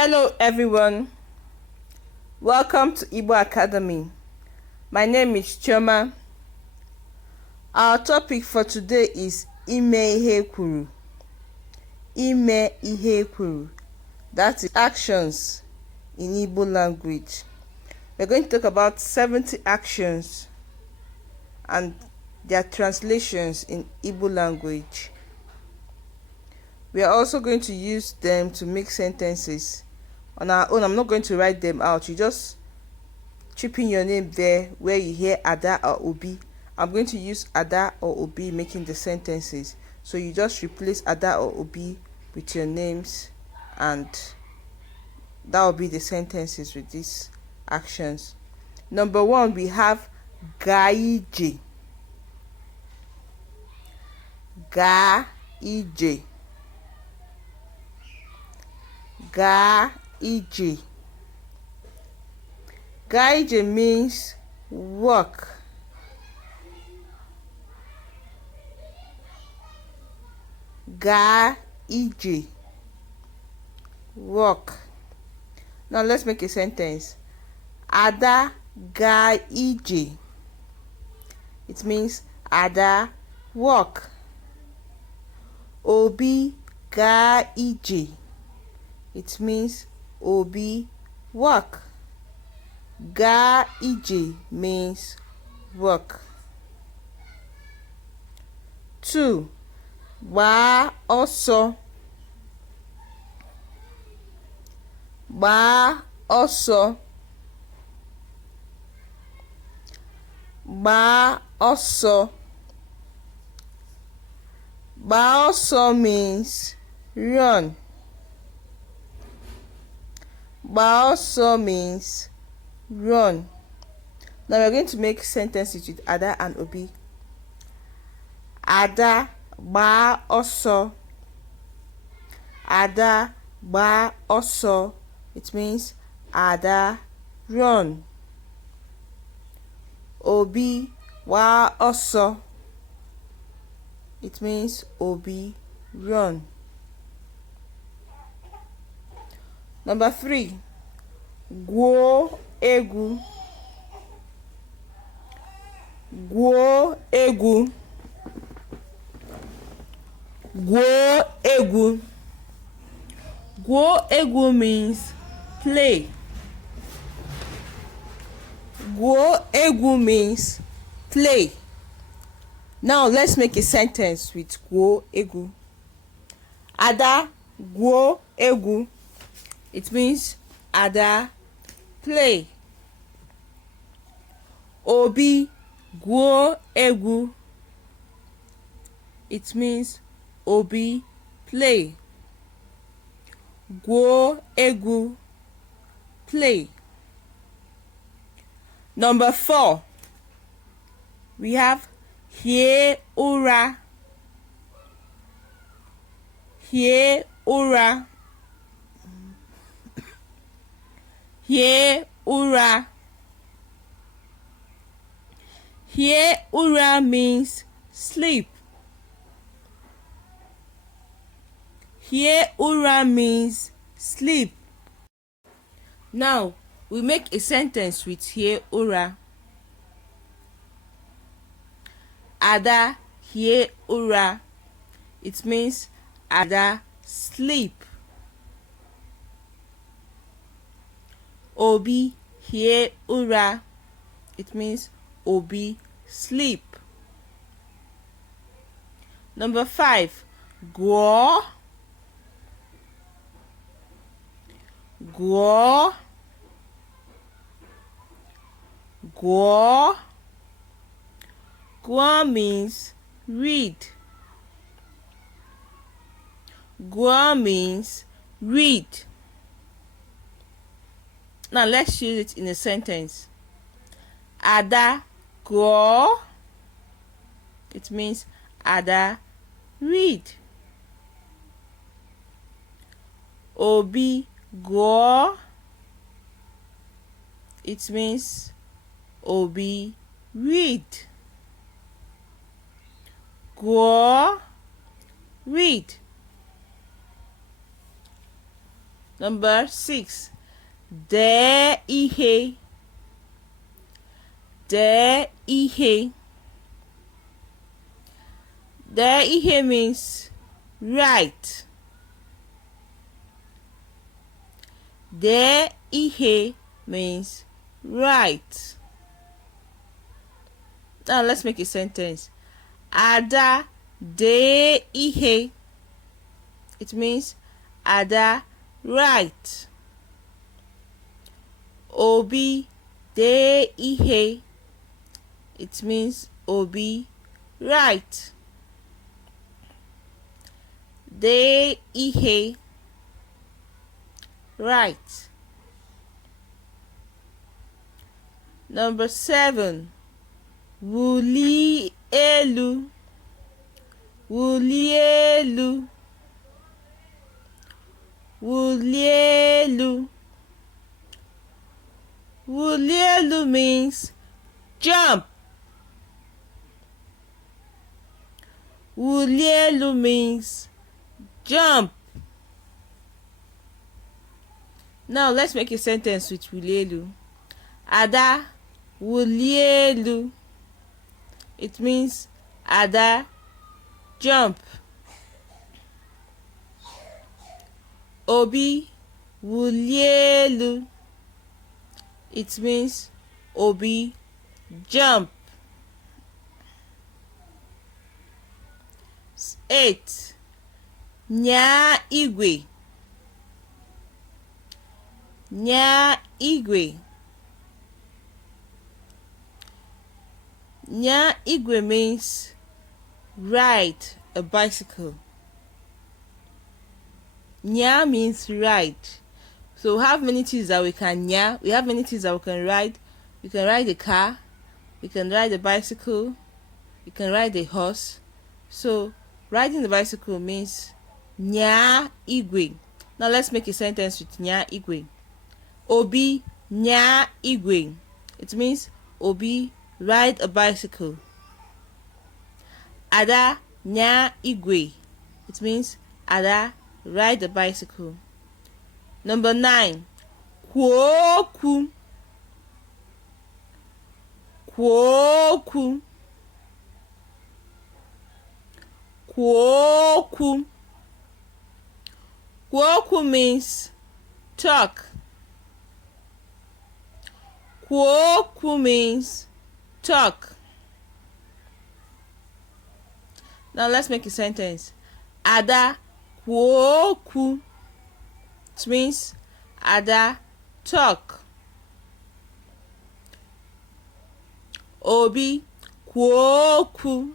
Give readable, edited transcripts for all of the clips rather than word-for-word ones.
Hello everyone, welcome to Igbo Academy. My name is Chioma. Our topic for today is ime ihe kwuru. Ime ihe kwuru, that is actions in Igbo language. We're going to talk about 70 actions and their translations in Igbo language. We are also going to use them to make sentences on our own. I'm not going to write them out. You just chip in your name there where you hear Ada or Obi. I'm going to use Ada or Obi making the sentences. So you just replace Ada or Obi with your names, and that will be the sentences with these actions. Number 1, we have Gaije. Gaije. Gaije. Gaije means walk. Gaije. Walk. Now let's make a sentence. Ada gaije. It means Ada walk. Obi gaije. It means Obi walk. Gaije means walk. 2. Gbaa ọsọ. Gbaa ọsọ. Gbaa ọsọ. Gbaa ọsọ means run. Gbaa ọsọ means run. Now we're going to make sentences with Ada and Obi. Ada gbaa ọsọ. Ada gbaa ọsọ. It means Ada run. Obi gbaa ọsọ. It means Obi run. Number 3, gwuo egwu. Gwuo egwu. Gwuo egwu. Gwuo egwu means play. Gwuo egwu means play. Now let's make a sentence with gwuo egwu. Ada gwuo egwu. It means Ada play. Obi gwuo egwu. It means Obi play. Gwuo egwu, play. Number 4, we have hie ụra. Hie ụra. Hie ụra. Hie ụra means sleep. Hie ụra means sleep. Now we make a sentence with hie ụra. Ada hie ụra. It means Ada sleep. Obi hie ụra. It means Obi sleep. Number 5, gwuo. Gwuo. Gwuo. Gwuo means read. Gwuo means read. Now let's use it in a sentence. Ada gwuo. It means Ada read. Obi gwuo. It means Obi read. Gwuo, read. Number 6. Dee ihe. Dee ihe. Dee ihe means write. Dee ihe means write. Now let's make a sentence. Ada dee ihe. It means Ada write. Obi dee ihe. It means Obi write. Dee ihe, write. Number 7. Wuli elu. Wuli elu. Wuli elu. Wuli elu means jump. Wuli elu means jump. Now let's make a sentence with wuli elu. Ada wuli elu. It means Ada jump. Obi wuli elu. It means Obi jump. 8. Nyaa igwe. Nyaa igwe. Nyaa igwe means ride a bicycle. Nyaa means ride. So we have many things that we can nyaa. We have many things that we can ride. We can ride a car. We can ride a bicycle. We can ride a horse. So riding the bicycle means nyaa igwe. Now let's make a sentence with nyaa igwe. Obi nyaa igwe. It means Obi ride a bicycle. Ada nyaa igwe. It means Ada ride a bicycle. Number 9. Kwoku. Kwoku. Kwoku. Kwoku means talk. Kwoku means talk. Now let's make a sentence. Ada kwoku. It means Ada talk. Obi kwoku.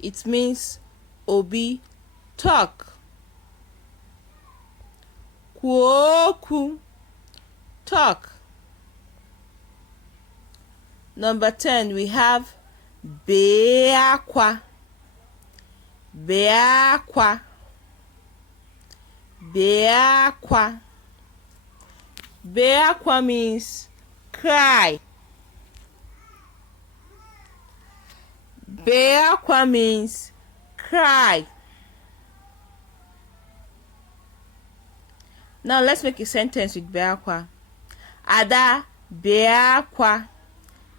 It means Obi talk. Kwoku, talk. Number 10, we have beakwa. Beakwa. Beakwa. Beakwa means cry. Beakwa means cry. Now let's make a sentence with beakwa. Ada beakwa.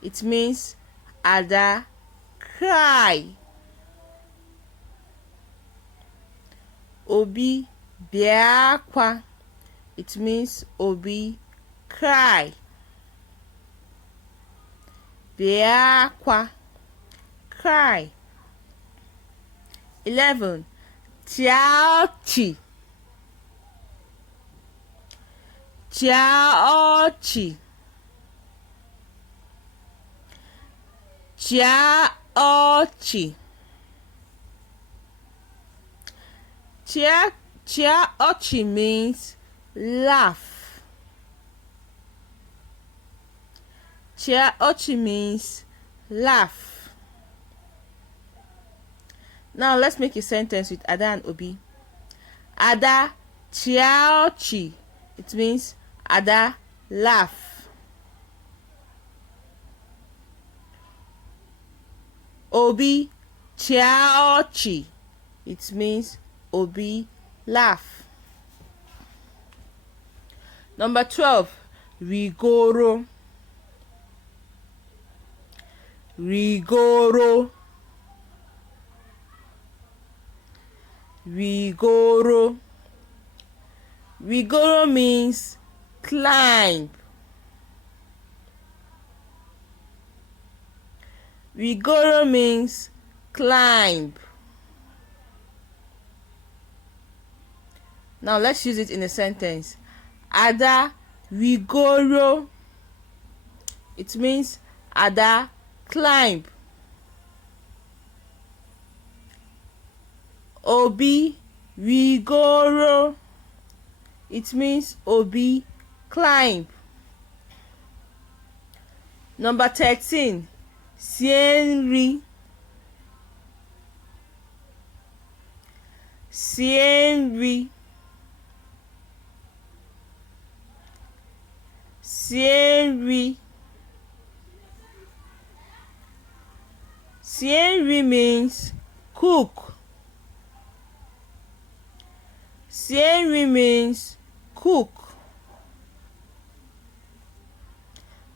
It means Ada cry. Obi beakwa. It means Obi cry. Beakwa, cry. 11. Chiaochi. Chiaochi. Chiaochi. Chiaochi means laugh. Chiaochi means laugh. Now let's make a sentence with Ada and Obi. Ada chiaochi. It means Ada laugh. Obi chiaochi. It means Obi laugh. Number 12. Rigoro. Rigoro. Rigoro. Rigoro means climb. Rigoro means climb. Now let's use it in a sentence. Ada rigoro. It means Ada climb. Obi rigoro. It means Obi climb. Number 13. Sienri. Sienri. Sienri. Sienri means cook. Sienri means cook.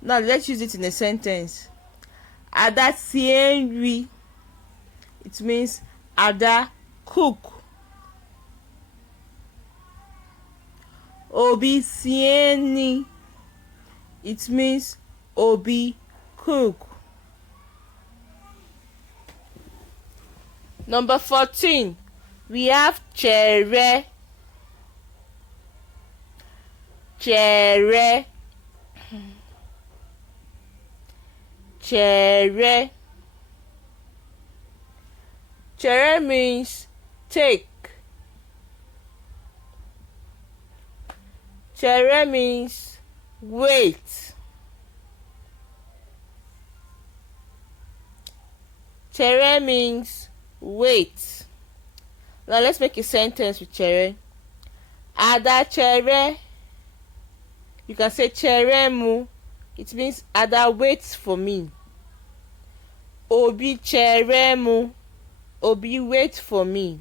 Now let's use it in a sentence. Ada sienri. It means Ada cook. Obi sieni. It means Obi cook. Number 14. We have chere. Chere. Chere. Chere means take. Chere means wait. Chere means wait. Now let's make a sentence with chere. Ada chere. You can say chere mu. It means Ada waits for me. Obi chere mu. Obi wait for me.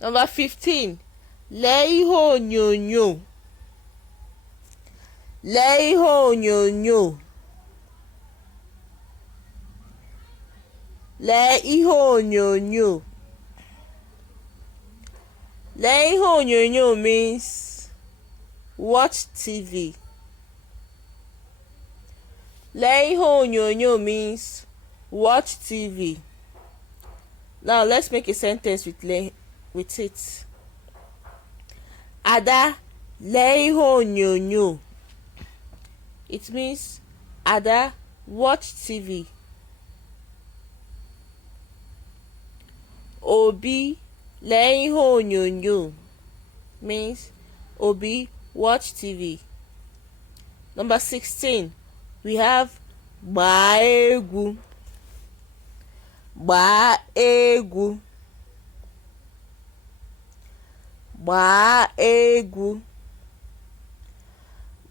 Number 15. Lee ihe onyonyo. Lee ihe onyonyo. Lee ihe onyonyo. Lee ihe onyonyo means watch TV. Lee ihe onyonyo means watch TV. Now let's make a sentence with it. Ada lee ihe onyonyo. It means Ada watch TV. Obi lee ihe onyonyo means Obi watch TV. Number 16. We have gbaa egwu. Gbaa egwu. Gbaa egwu.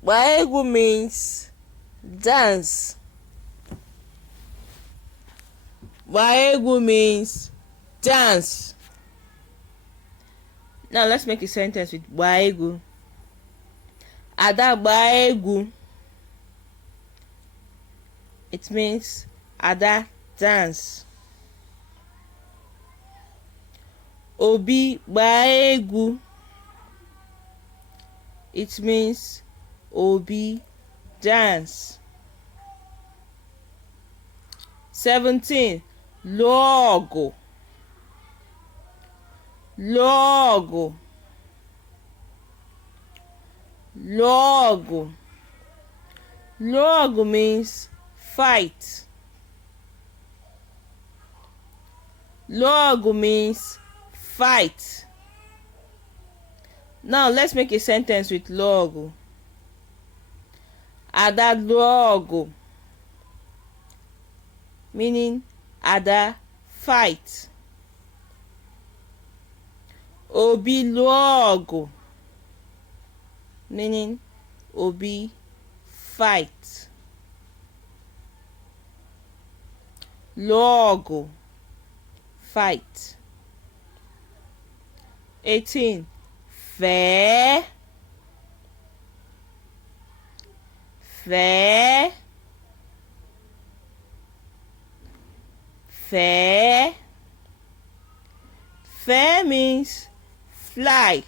Gbaa egwu means dance. Gbaa egwu means dance. Now let's make a sentence with gbaa egwu. Ada gbaa egwu. It means Ada dance. Obi gbaa egwu. It means Obi dance. 17. Logo. Logo. Logo. Logo means fight. Logo means fight. Now let's make a sentence with logo. Ada logo. Meaning Ada fight. Obi logo. Meaning Obi fight. Logo fight. 18. Fair. Fair. Fair. Fair means fly.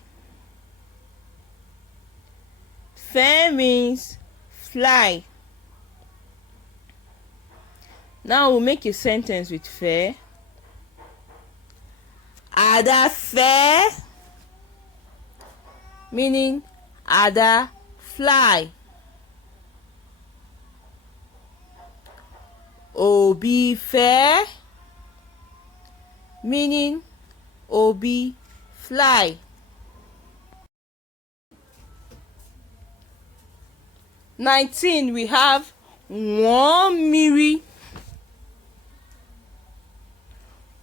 Fair means fly. Now we'll make a sentence with fair. Ada fair, meaning Ada fly. Obi fair, meaning Obi fly. (19) We have Nwomiri.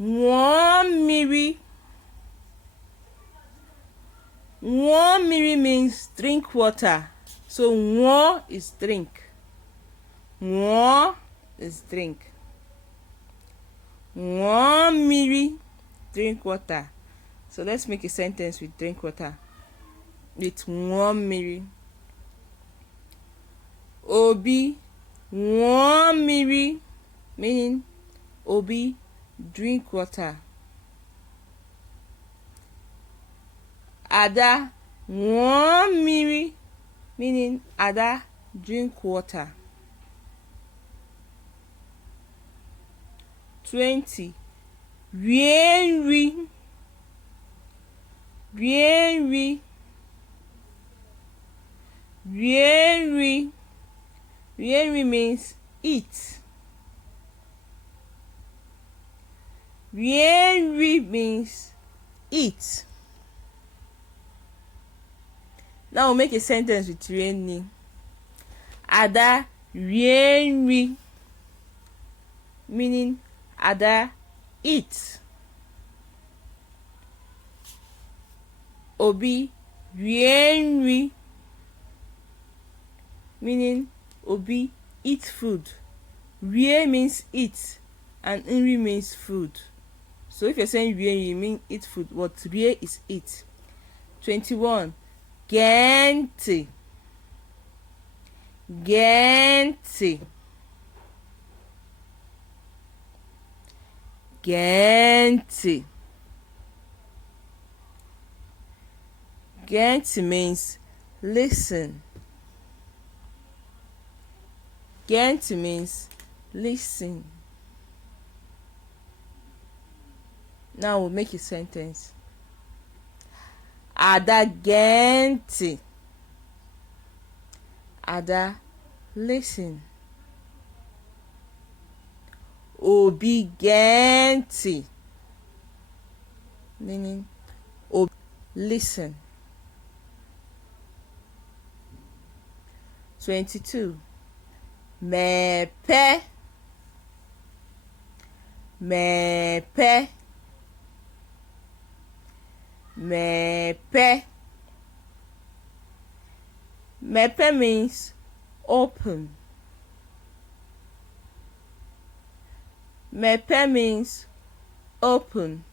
Nwomiri. Nwomiri means drink water. So nwo is drink. Nwo is drink. Nwomiri, drink water. So let's make a sentence with drink water. With nwomiri. Obi nwomiri, meaning Obi drink water. Ada nwomiri, meaning Ada drink water. 20. Rie nri. Rie nri. Rie nri. Rie nri means eat. Rie nri means eat. Now we'll make a sentence with rie nri. Ada rie nri, meaning Ada eat. Obi rie nri, meaning Obi eat food. Rie means eat and nri means food. So if you're saying rie, you mean eat food. What rie is eat. 21. Gente. Gente. Gente. Gente means listen. Gente means listen. Now we'll make a sentence. Ada gente. Ada listen. Obi gente, meaning Obi listen. 22. Mepe. Mepe. Mepe. Mepe means open. Mepe means open.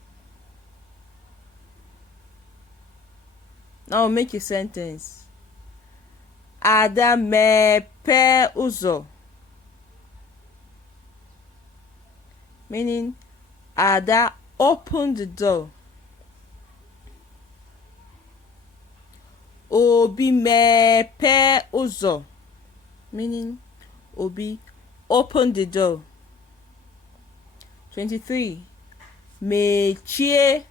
Now make a sentence. Ada mepe ụzọ, meaning Ada opened the door. Obi mepe ụzọ, meaning Obi opened the door. 23. Mechie.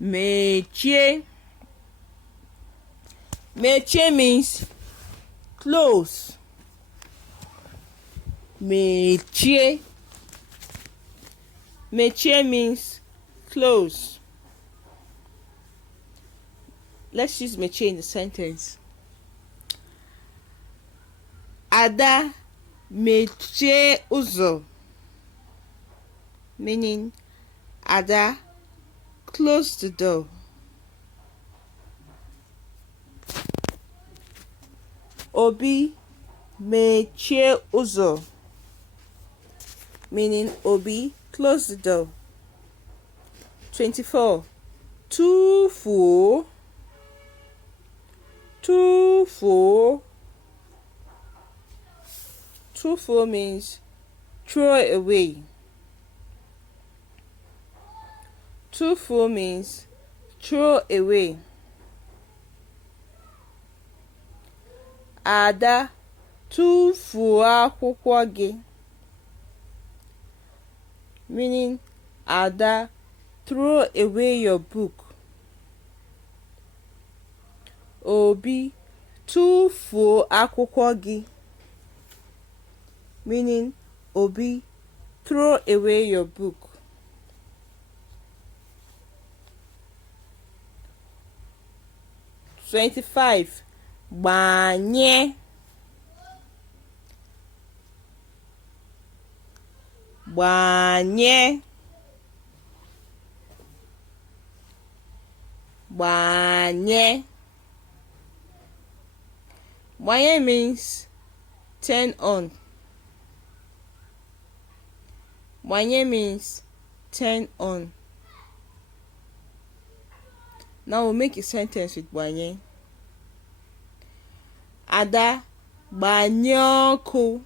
Mechie. Mechie means close. Mechie. Mechie means close. Let's use mechie in the sentence. Ada mechie ụzọ, meaning Ada close the door. Obi mechie ụzọ, meaning Obi close the door. 24. tufuo, tufuo. Tufuo means throw away. Tufuo means throw away. Ada tufuo akwụkwọ gị, meaning Ada throw away your book. Obi tufuo akwụkwọ gị, meaning Obi throw away your book. (25) Gbanye, gbanye, gbanye. Gbanye means turn on. Gbanye means turn on. Now we'll make a sentence with gbanye. Ada gbanye ọkụ,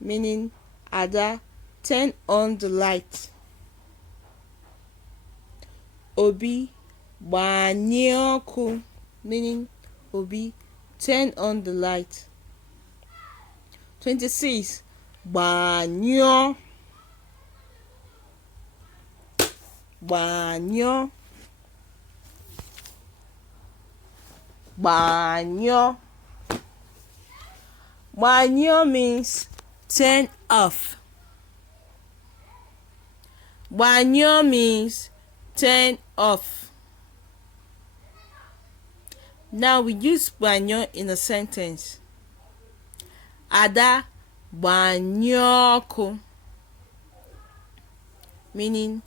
meaning Ada turn on the light. Obi gbanye ọkụ, meaning Obi turn on the light. 26 gbanyụọ, gbanyụọ, gbanyụọ. Gbanyụọ means turn off. Gbanyụọ means turn off. Now we use gbanyụọ in a sentence. Ada gbanyụọ ọkụ, meaning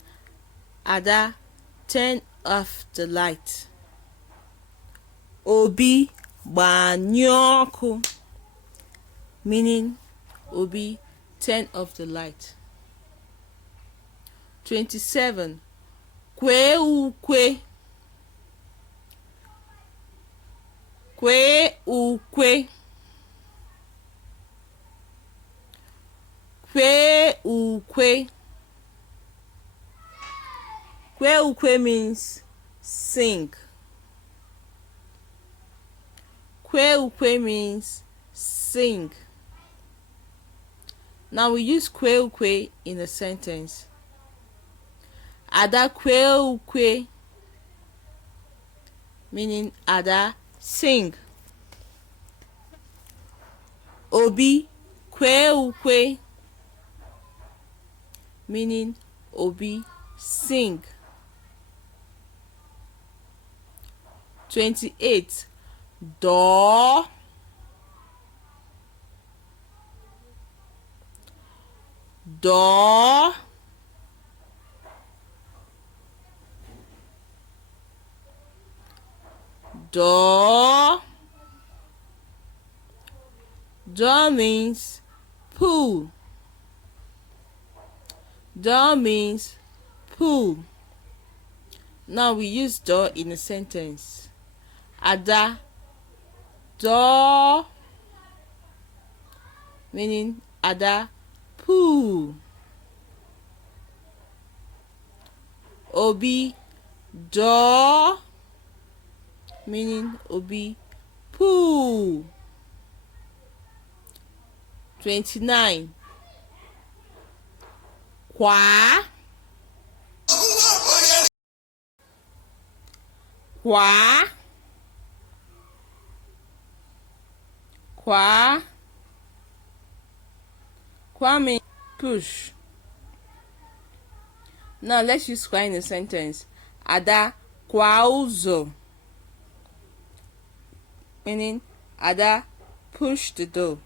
Ada turn off the light. Obi gbanyụọ ọkụ, meaning Obi turn off the light. 27 kwee ukwe, kwee ukwe, kwee ukwe. Kwee ukwe means sing. Kwee ukwe means sing. Now we use kwee ukwe in a sentence. Ada kwee ukwe, meaning Ada sing. Obi kwee ukwe, meaning Obi sing. 28 dọọ, dọọ, dọọ. Dọọ means pull. Dọọ means pull. Now we use dọọ in a sentence. Ada dọọ, meaning Ada pull. Obi dọọ, meaning Obi pull. 29 kwa, kwa, kwa. Kwa means push. Now let's use kwa in a sentence. Ada kwa ụzọ, meaning Ada push the door.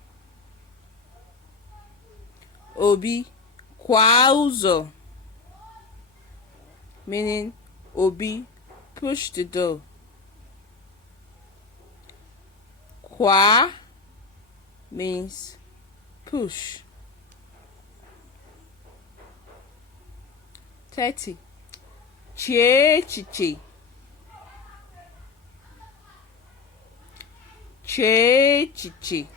Obi kwa ụzọ, meaning Obi push the door. Kwa means push. 30 chee echiche, chee echiche,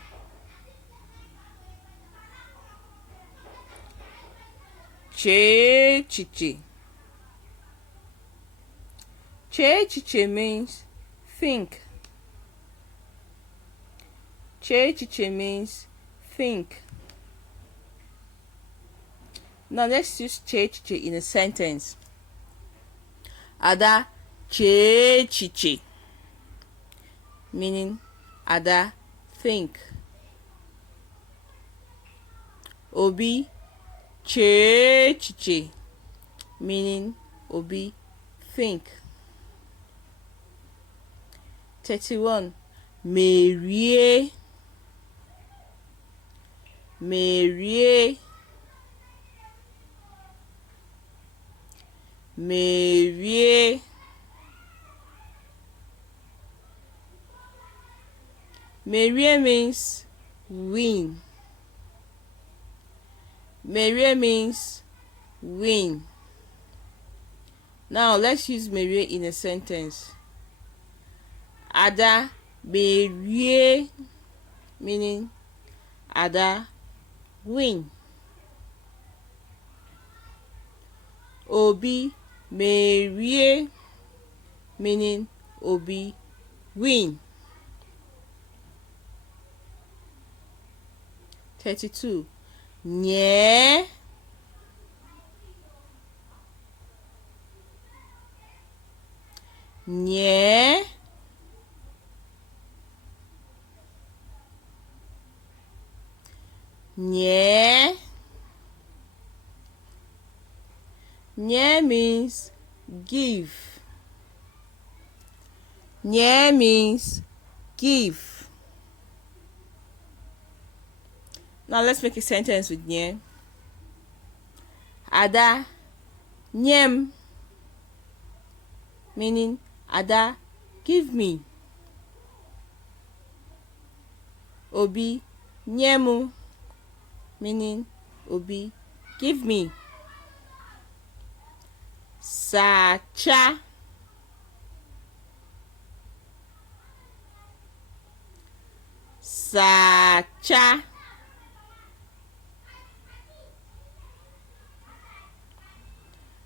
chee echiche. Chee echiche means think. Chee echiche means think. Now let's use chee echiche in a sentence. Ada chee echiche, meaning Ada think. Obi chee echiche, meaning Obi think. 31. Merie, merie, merie. Merie means win. Merie means win. Now let's use merie in a sentence. Ada merie, meaning Ada win. Obi merie, meaning Obi win. 32. Nye, nye, nye. Nye means give. Nye means give. Now let's make a sentence with nye. Ada nyem, meaning Ada give me. Obi nyemu, meaning Obi give me. Sacha, sacha,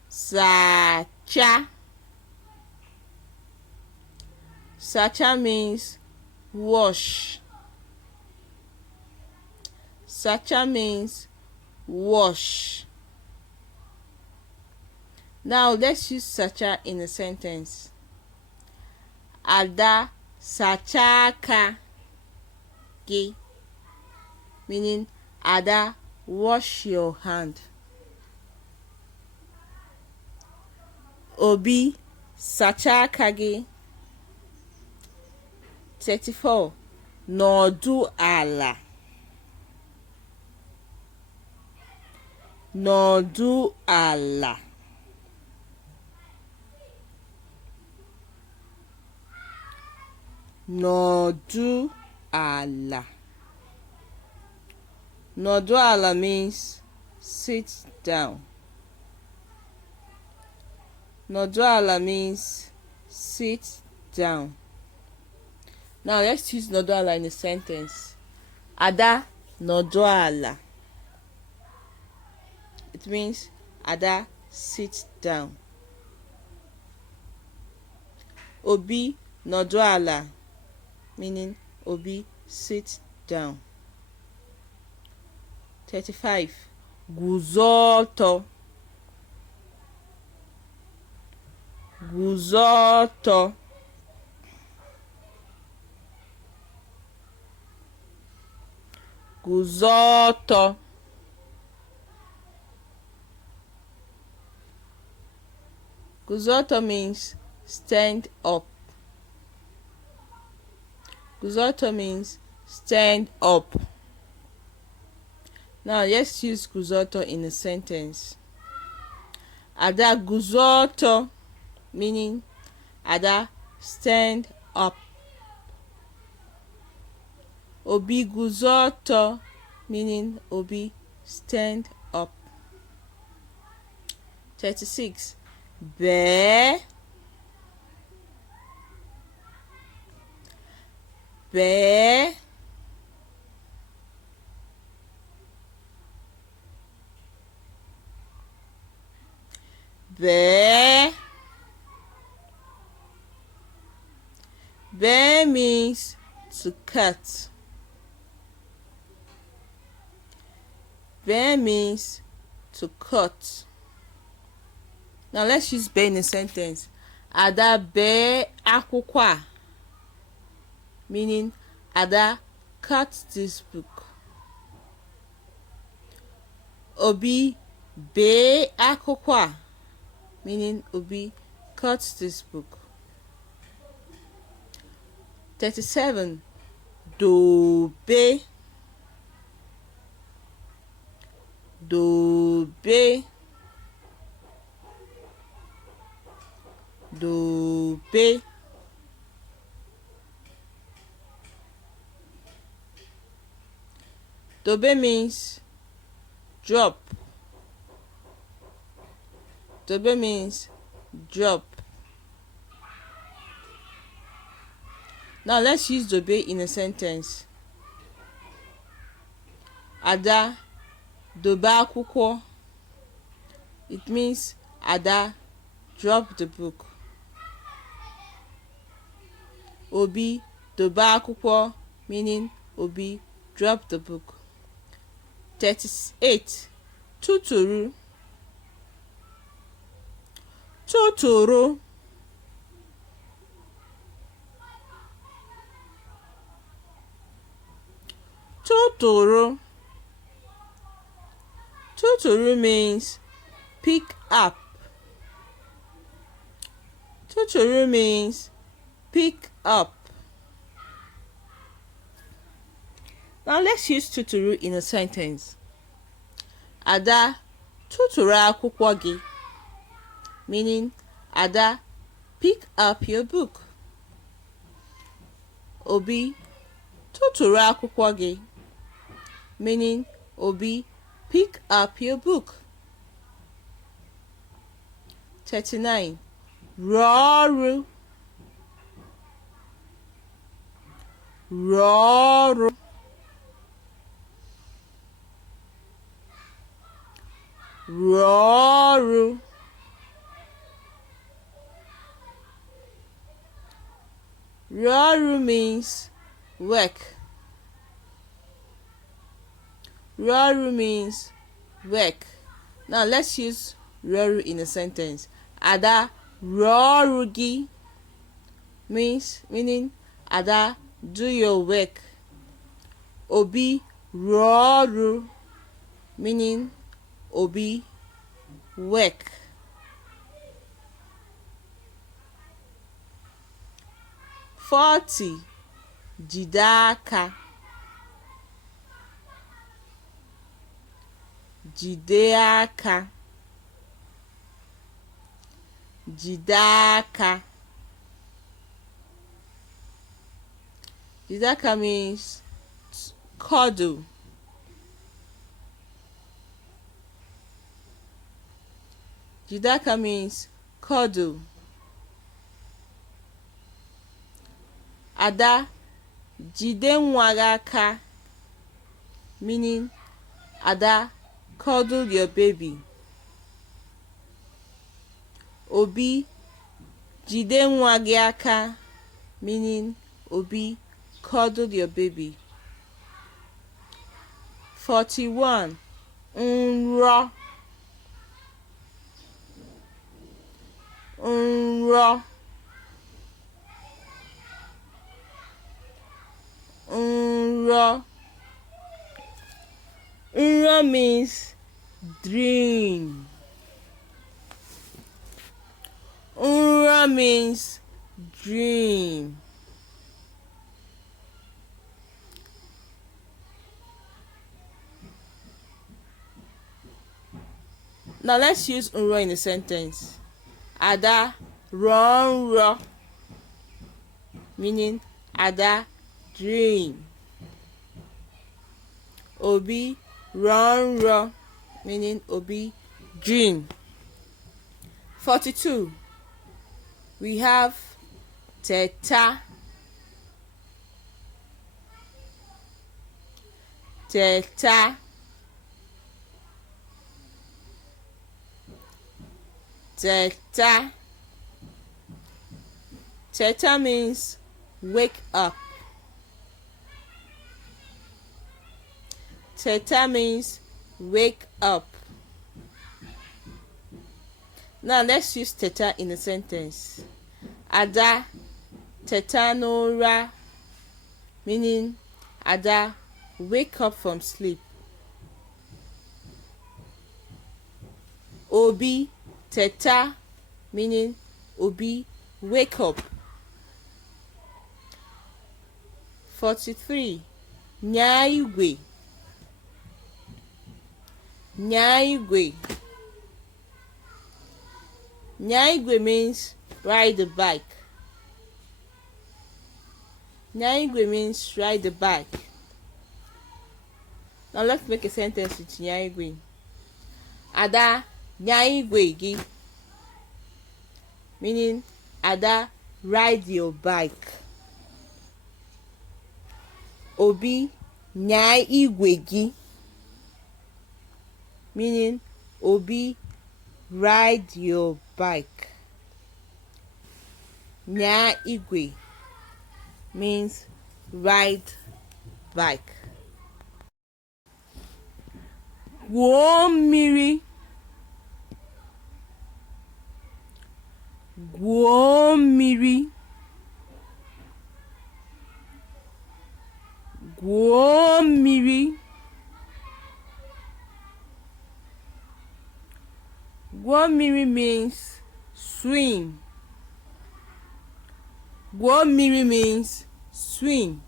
sacha. Sacha means wash. Sacha means wash. Now let's use sacha in a sentence. Ada sachaka gi, meaning Ada wash your hand. Obi sachaka gi. 34. Nọdụ ala, nọdụ ala. Nọdụ ala. Nọdụ ala means sit down. Nọdụ ala means sit down. Now let's use nọdụ ala in a sentence. Ada nọdụ ala. It means Ada sit down. Obi nọdụ ala, meaning Obi sit down. 35. Guzo ọtọ, guzo ọtọ. Guzo ọtọ. Guzo ọtọ means stand up. Guzo ọtọ means stand up. Now let's use guzo ọtọ in a sentence. Ada guzo ọtọ, meaning Ada stand up. Obi guzo ọtọ, meaning Obi stand up. 36. Bear, bear. Bear. Bear means to cut. Bear means to cut. Now let's use bear in a sentence. Ada bee akwụkwọ a, meaning Ada cut this book. Obi bee akwụkwọ a, meaning Obi cut this book. 37. Dobe, dobe, dobe. Dobe means drop. Dobe means drop. Now let's use dobe in a sentence. Ada dobe akwụkwọ. It means Ada drop the book. Obi dobe akwụkwọ, meaning Obi drop the book. 38. Tuturu, tuturu, tuturu. Tuturu means pick up. Tuturu means pick up. Now let's use tuturu in a sentence. Ada tuturu akwụkwọ gị, meaning Ada pick up your book. Obi tuturu akwụkwọ gị, meaning Obi pick up your book. 39. Rọrụ, rọrụ, rọrụ. Rọrụ means work. Rọrụ means work. Now let's use rọrụ in a sentence. Ada rọrụ gị, meaning Ada do your work. Obi rọrụ, meaning Obi work. 40. Jide aka, jide aka, jide aka. Jide aka means cuddle. Jide aka means cuddle. Ada jide nwa gị aka, meaning Ada cuddle your baby. Obi jide nwa gị aka, meaning Obi cuddle your baby. 41. Nrọ, nrọ, nrọ. Nrọ means dream. Nrọ means dream. Now let's use nrọ in a sentence. Ada rọ nrọ, meaning Ada dream. Obi rọ nrọ, meaning Obi dream. 42. We have teta. Teta. Teta. Teta means wake up. Teta means wake up. Now let's use teta in a sentence. Ada teta n'ụra, meaning Ada wake up from sleep. Obi teta, meaning Obi wake up. 43. Nyaa igwe. Nyaa igwe. Nyaa igwe means ride the bike. Nyaa igwe means ride the bike. Now let's make a sentence with nyaa igwe. Ada nyaa igwe gi, meaning Ada ride your bike. Obi nyaa igwe gi, meaning Obi ride your bike. Nyaa igwe means ride bike. Gwuo mmiri. Gwuo mmiri. Gwuo mmiri. Gwuo mmiri means swim. Gwuo mmiri means swim.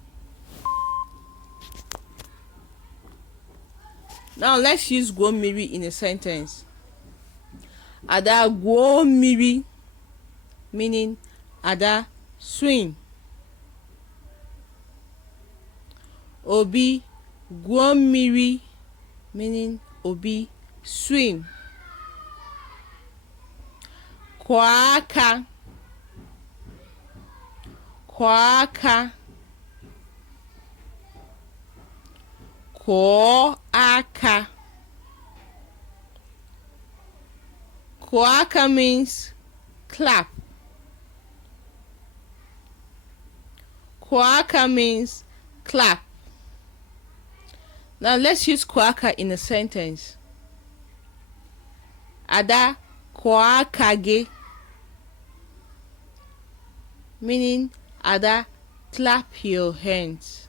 Now let's use gwuo mmiri in a sentence. Ada gwuo mmiri, meaning Ada swim. Obi gwuo mmiri, meaning Obi swim. Kwọọ aka. Kwọọ aka. Kwọọ aka. Kwọọ aka means clap. Kwọọ aka means clap. Now let's use kwọọ aka in a sentence. Ada kwọọ aka gị, meaning Ada clap your hands.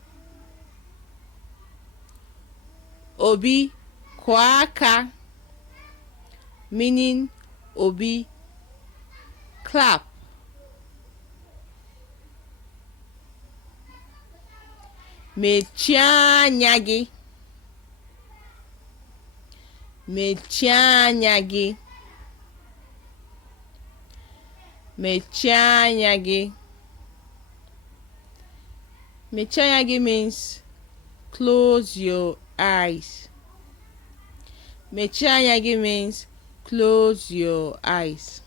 Obi kwọọ aka, meaning Obi clap. Mechie anya gị. Mechie anya gị. Mechie anya gị. Mechie anya gị means close your eyes. Mechie anya gị means close your eyes.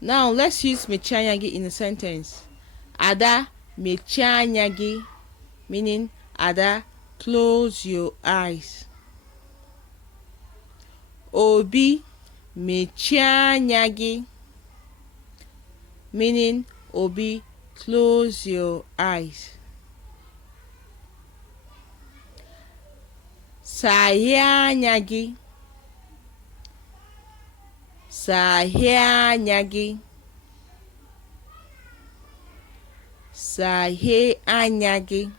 Now let's use mechie anya gị in a sentence. Ada mechie anya gị, meaning Ada close your eyes. Obi mechie anya gị, meaning Obi close your eyes. Saghee anya gị. Saghee anya gị. Saghee anya gị.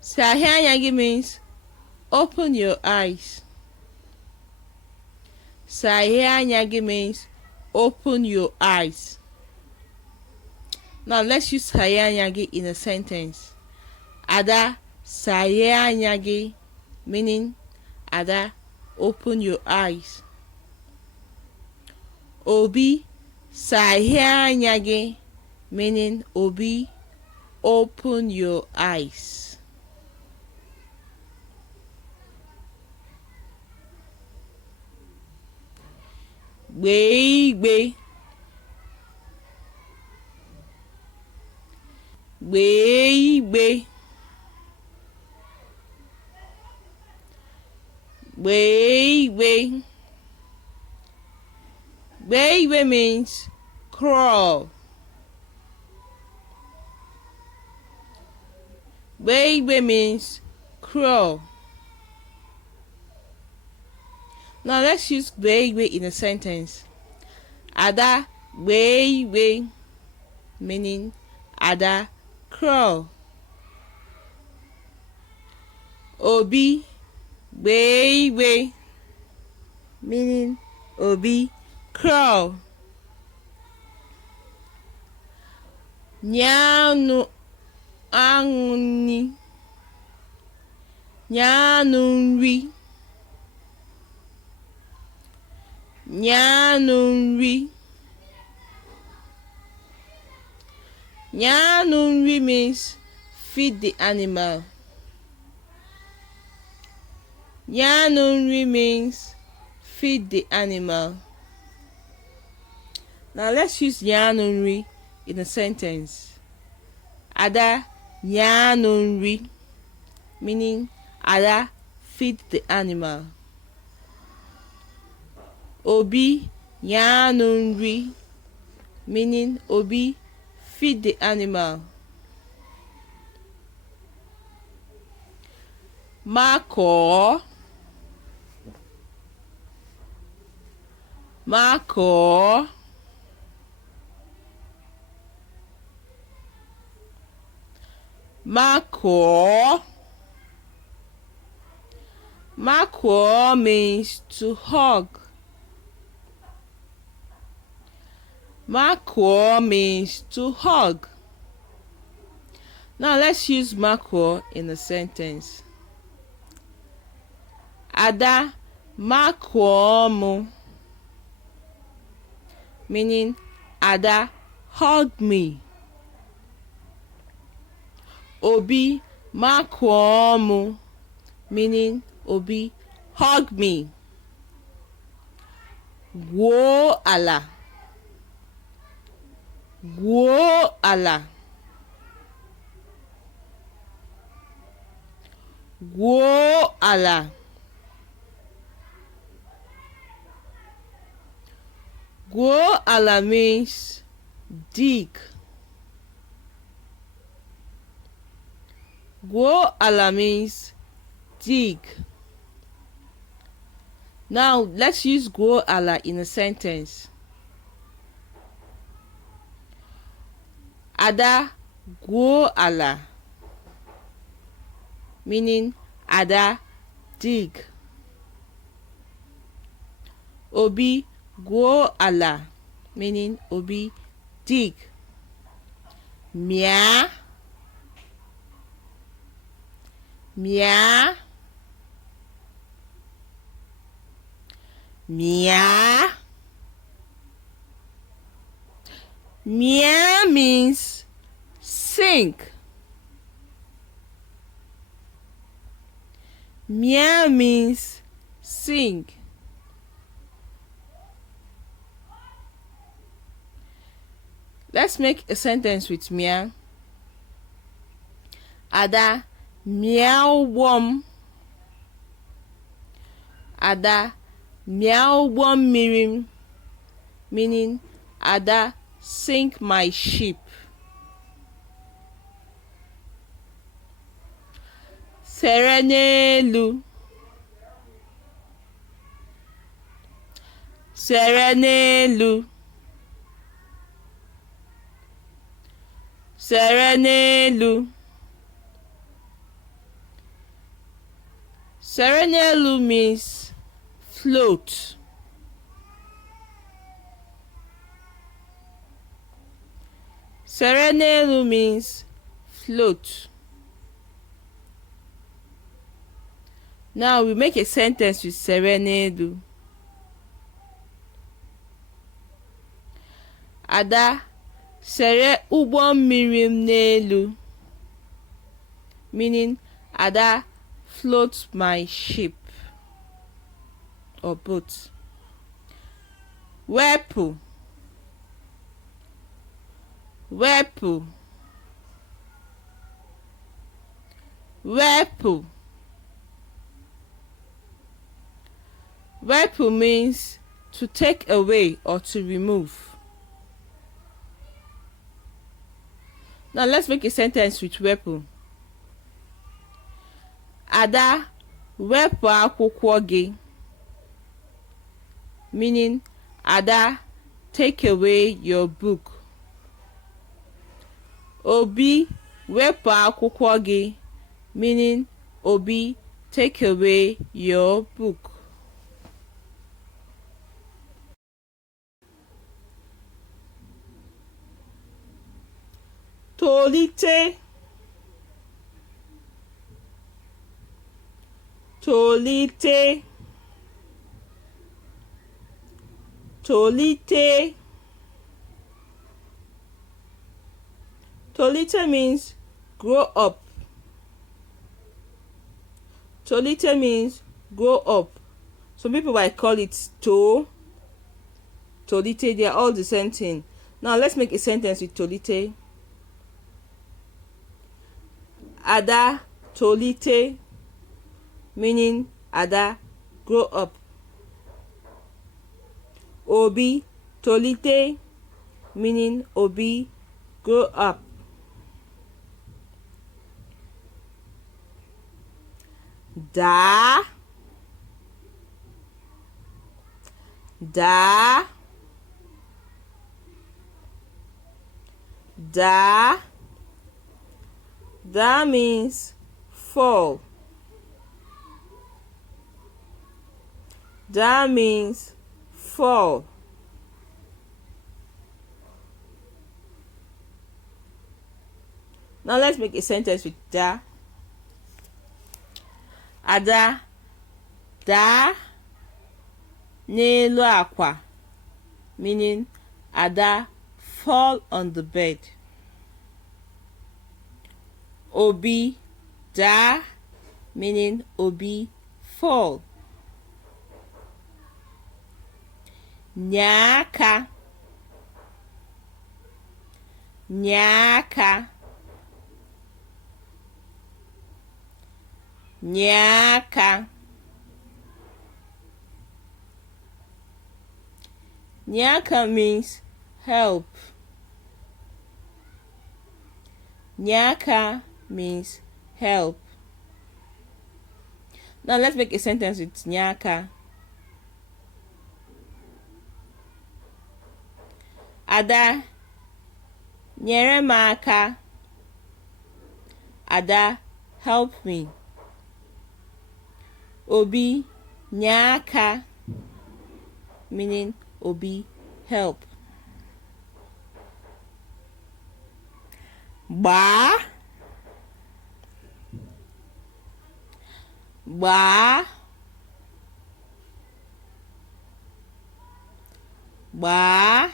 Saghee anya gị means open your eyes. Saghee anya gị means open your eyes. Now let's use saghee anya gị in a sentence. Ada saghee anya gị, meaning Ada open your eyes. Obi saghee anya gị, meaning Obi open your eyes. gbee igbe, gbee igbe, gbee igbe. Gbee igbe means crawl. Gbee igbe means crawl. Now let's use gbee igbe in a sentence. Ada gbee igbe, meaning Ada crawl. Obi gbee igbe, meaning Obi crawl. Nyanu anuni, nyanu nri, nyanu nri. Nyanu nri means feed the animal. Nyanu nri means feed the animal. Now let's use nyanu nri in a sentence. Ada nyanu nri, meaning Ada feed the animal. Obi nyanu nri, meaning Obi feed the animal. Mako, mako, mako. Mako means to hug. Mako means to hug. Now let's use mako in a sentence. Ada mako mu, meaning Ada hug me. Obi mako mu, meaning Obi hug me. Gwo ala, gwo ala, gwo ala. Gwo ala means dig. Gwo ala means dig. Now let's use gwo ala in a sentence. Ada gwo ala, meaning Ada dig. Obi gwo ala, meaning Obi dig. Mia, mia, mia. Mia means sink. Mia means sink. Let's make a sentence with mia. Ada meow worm. Ada meow worm mirim, meaning Ada sink my ship. Serenelu, serenelu, serenelu. Serenelu means float. Serenelu means float. Now we make a sentence with serenelu. Ada sere ụgbọ mmiri m n'elu, meaning Ada floats my ship or boat. wepụ wepụ wepụ wepụ means to take away or to remove. Now let's make a sentence with wepụ. Ada wepụ akwụkwọ gị, meaning Ada, take away your book. Obi wepụ akwụkwọ gị, meaning Obi, take away your book. Tolite tolite tolite tolite means grow up. Tolite means grow up. Some people might call it tolite. They are all the same thing. Now let's make a sentence with tolite. Ada tolite, meaning Ada, grow up. Obi tolite, meaning Obi, grow up. Da da da that means fall. That means fall. Now let's make a sentence with da. Ada daa n'elu akwa, meaning Ada fall on the bed. Obi daa, meaning Obi fall. Nyaka nyaka nyaka nyaka means help. Nyaka means help. Now let's make a sentence with nyaka. Ada nyere m aka. Ada help me. Obi nye aka, meaning Obi help. Gbaa gbaa gbaa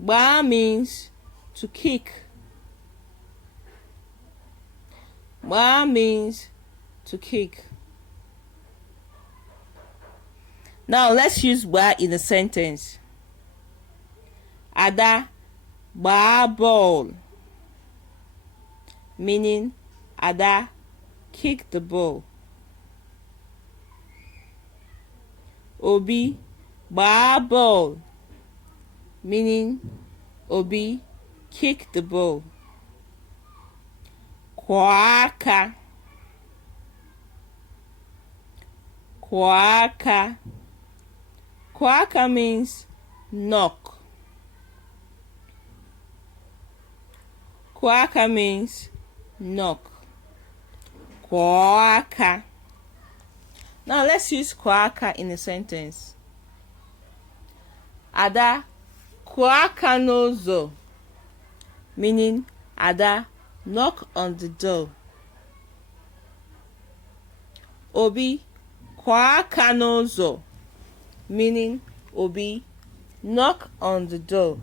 gbaa means to kick. Gbaa means to kick. Now let's use gbaa in a sentence. Ada gbaa ball, meaning Ada kick the ball. Obi gbaa ball, meaning Obi kick the ball. Kwaka kwaka kwaka means knock. Kwaka means knock. Kwaka. Now let's use kwaka in a sentence. Ada kwaka n'ụzọ, meaning Ada knock on the door. Obi kwaka n'ụzọ, meaning Obi knock on the door.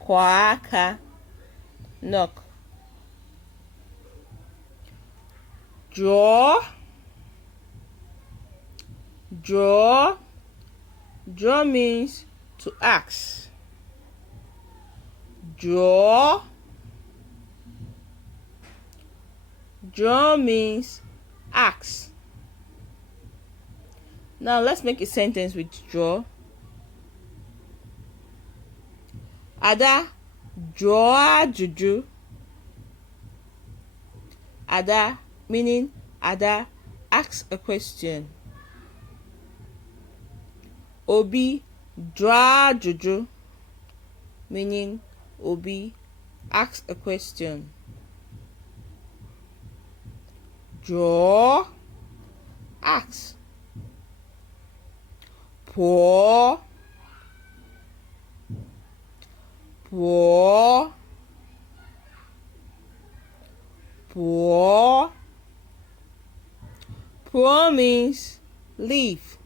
Kwaka knock. Draw. Draw. Draw means to ask. Draw. Draw means ask. Now let's make a sentence with draw. Ada draw juju. Ada meaning Ada asks a question. Obi draw juju meaning Obi asks a question. Draw, ask. Pour, pour, pour. Pour means leave.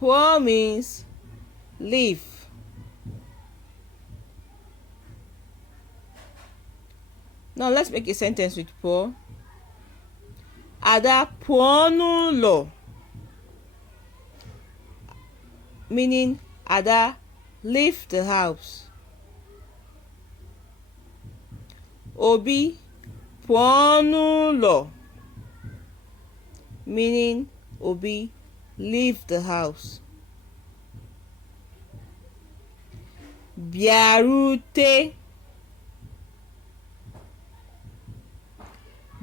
Pour means leave. Now let's make a sentence with pour. Ada pụọ n'ụlọ meaning Ada leave the house. Obi pụọ n'ụlọ meaning Obi leave the house. Bịarute.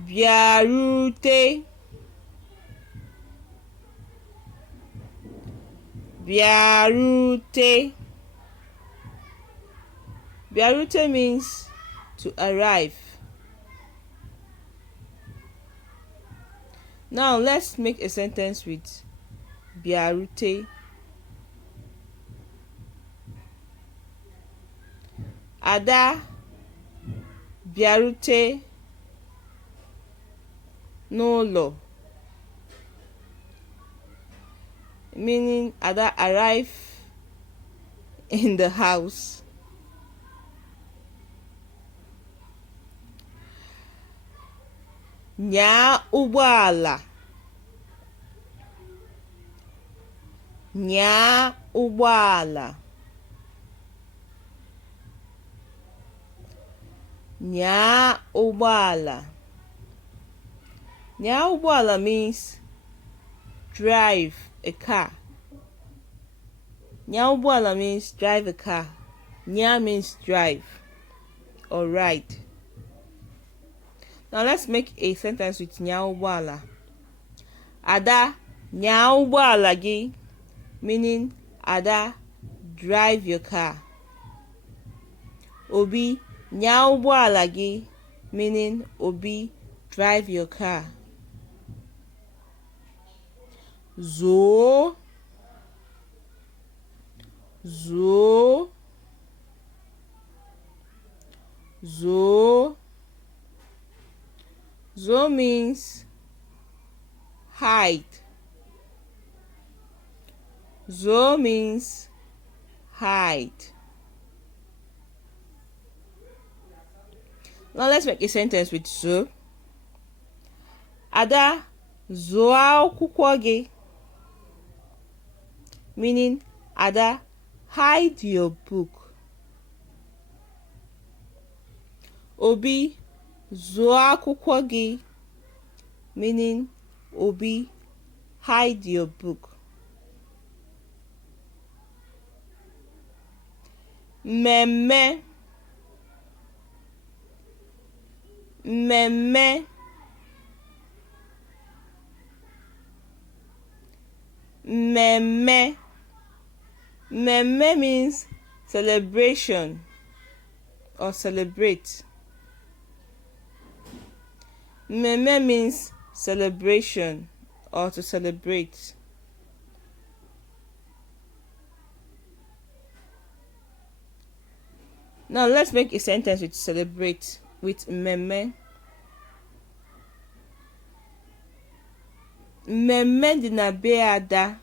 Bịarute. Bịarute. Bịarute means to arrive. Now let's make a sentence with bịarute. Ada bịarute n'ụlọ meaning Ada arrive in the house. Nyaa ụgbọala. Nyaa ụgbọala. Nyaa ụgbọala. Nyaa ụgbọala means drive a car. Nyaa ụgbọala means drive a car. Nyaa means drive or ride. Now let's make a sentence with nyaa ụgbọala. Ada nyaa ụgbọala gị meaning Ada drive your car. Obi nyaa ụgbọala gị meaning Obi drive your car. Zoo. Zoo. Zoo. Zoo means hide. Zoo means hide. Now let's make a sentence with zoo. Ada zụọ akwụkwọ gị meaning Ada hide your book. Obi zụọ akwụkwọ gị meaning Obi hide your book. Mmemme. Mmemme. Mmemme. Mmemme means celebration or celebrate. Mmemme means celebration or to celebrate. Now let's make a sentence with celebrate with mmemme. Mmemme dị na be Ada.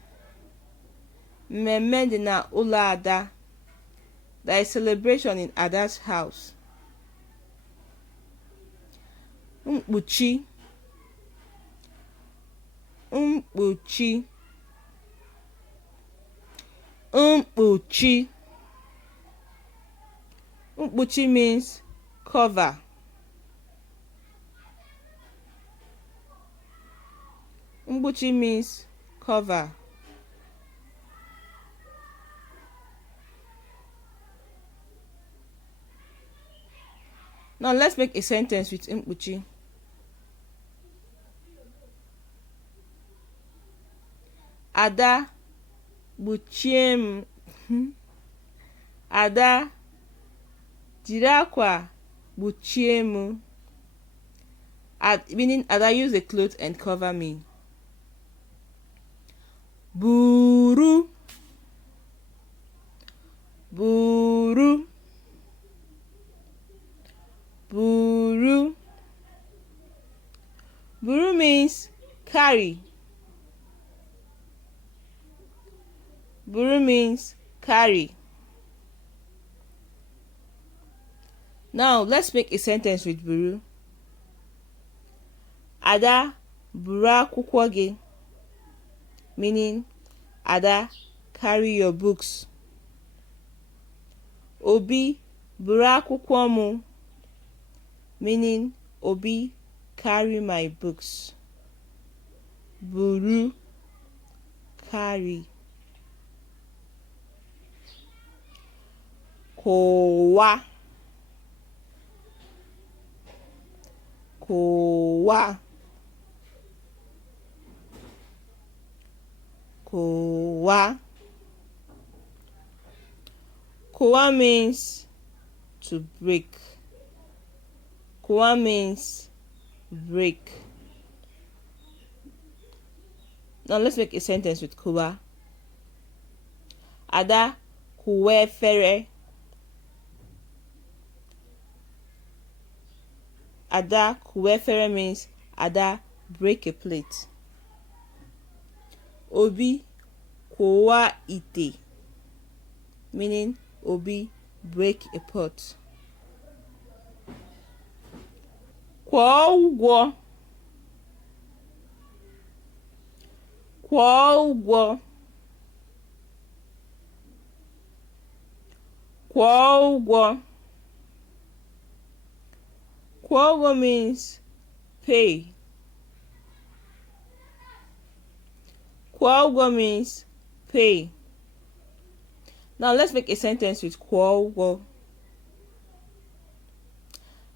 Mmemme dị na ụlọ Ada. There is celebration in Ada's house. mkpuchi, mkpuchi, mkpuchi. Mkpuchi means cover. Mkpuchi means cover. Now let's make a sentence with mkpuchi. Ada kpuchie m. Ada jiri akwa kpuchie m. Meaning Ada, use a cloth and cover me. Buru, buru, buru. Buru means carry. Buru means carry. Now let's make a sentence with buru. Ada buru akwụkwọ gị. Meaning Ada, carry your books. Obi buru akwụkwọ m. Meaning Obi, carry my books. Buru, carry. Kowa, kowa, kowa. Kowa means to break. Kowa means break. Now let's make a sentence with kowa. Ada kuwe fere. Ada kuwe fere means Ada, break a plate. Obi kowa ite. Meaning Obi, break a pot. Kwụọ ụgwọ, kwụọ ụgwọ, kwụọ ụgwọ. Kwụọ ụgwọ means pay. Kwụọ ụgwọ means pay. Now let's make a sentence with kwụọ ụgwọ.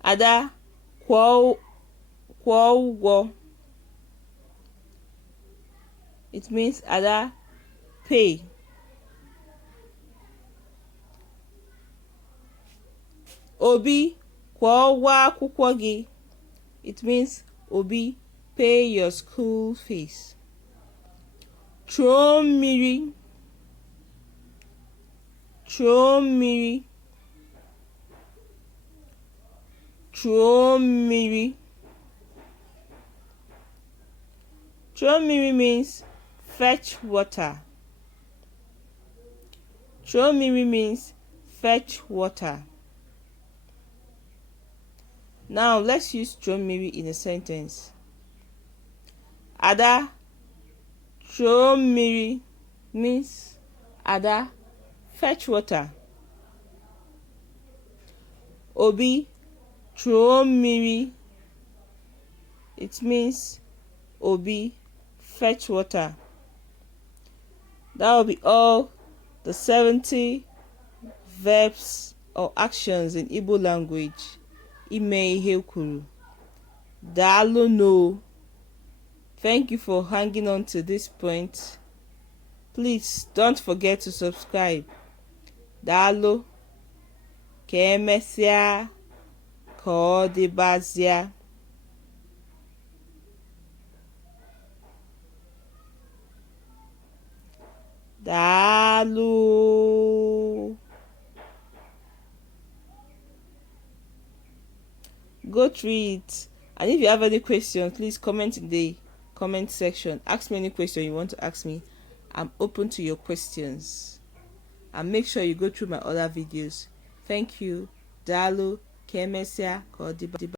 Ada kwụọ ụgwọ. It means Ada, pay. Obi kwụọ ụgwọ akwụkwọ gị. It means Obi, pay your school fees. Chuo mmiri, chuo mmiri, chuo mmiri. Chuo mmiri means fetch water. Chuo mmiri means fetch water. Now let's use chuo mmiri in a sentence. Ada chuo mmiri means Ada, fetch water. Obi chuo mmiri. It means Obi, fetch water. That will be all the 70 verbs or actions in Igbo language. Ime ihe kwuru. Daalụ no. Thank you for hanging on to this point. Please don't forget to subscribe. Daalụ. Ka emesịa. Ka ọ dịbazịa. Daalụ. Go through it, and if you have any questions, please comment in the comment section. Ask me any question you want to ask me. I'm open to your questions, and make sure you go through my other videos. Thank you. Daalụ. Ka emesịa. Ka ọ dịbazịa.